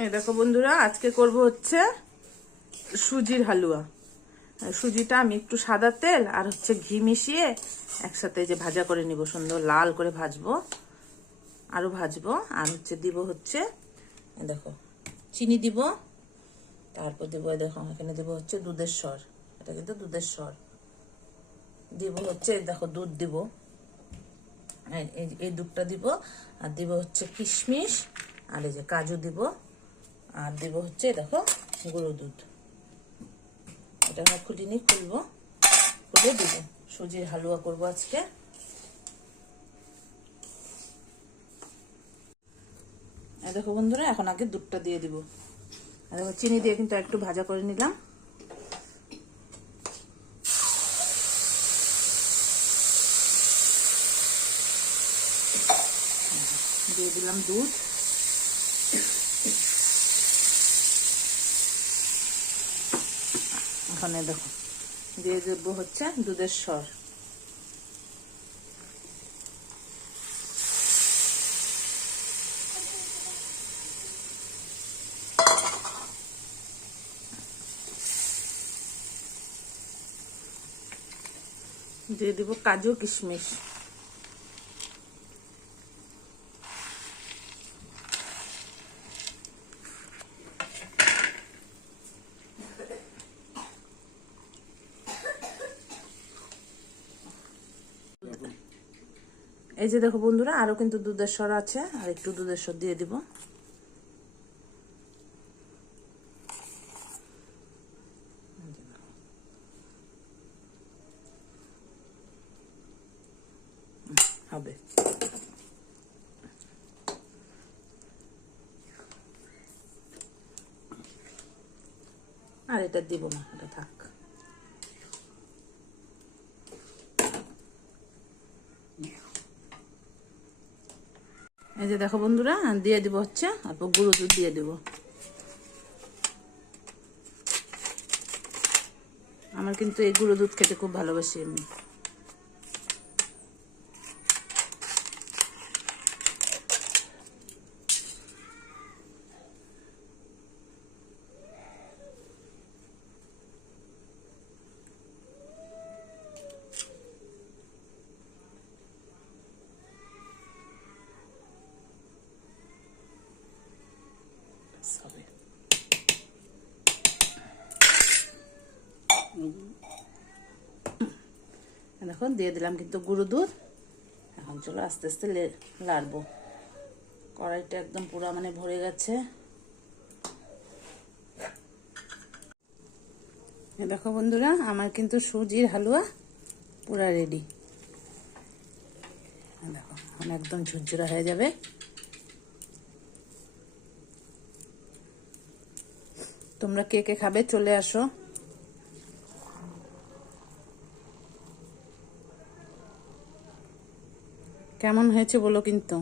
এই দেখো বন্ধুরা, আজকে করব হচ্ছে সুজির হালুয়া। সুজিটা আমি একটু সাদা তেল আর হচ্ছে ঘি মিশিয়ে একসাথে যে ভাজা করে নিব, সুন্দর লাল করে ভাজবো, আরো ভাজবো। আর হচ্ছে দিব হচ্ছে দেখো চিনি দিব, তারপর দেবো দেখো এখানে দেবো হচ্ছে দুধের স্বর, এটা কিন্তু দুধের স্বর দিব হচ্ছে, দেখো দুধ দিব, এই দুধটা দিব। আর দিব হচ্ছে কিশমিশ, আর এই যে কাজু দিব, আর দিব হচ্ছে দেখো গুঁড়ো দুধ। এটা আমরা খুলিনি, খুলবো, খুলে দিব। সুজির হালুয়া করবো আজকে। দেখো বন্ধুরা, এখন আগে দুধটা দিয়ে দিব। আর দেখো চিনি দিয়ে কিন্তু একটু ভাজা করে নিলাম। দিয়ে দিলাম দুধ। এখানে দেখো দিয়ে দেবো হচ্ছে দুধের স্বর। দিয়ে দিব কাজু কিশমিশ। এই যে দেখো বন্ধুরা, আরো কিন্তু দুধের স্বর আছে, আর একটু দুধের স্বর দিয়ে দিব। হবে আর এটা দিব না, এটা থাক। এই যে দেখো বন্ধুরা, দিয়ে দিব হচ্ছে অল্প গুঁড়ো দুধ দিয়ে দিব। আমার কিন্তু এই গুঁড়ো দুধ খেতে খুব ভালোবাসি আমি। দেখো দিয়ে দিলাম কিন্তু গুঁড়ো দুধ। এখন চলো আস্তে আস্তে লাড়বো। কড়াইটা একদম পুরো মানে ভরে গেছে। দেখো বন্ধুরা, আমার কিন্তু সুজির হালুয়া পুরা রেডি। দেখো এখন একদম ঝুরঝুরা হয়ে যাবে। তোমরা কে কে খাবে চলে আসো। কেমন হয়েছে বলো কিন্তু।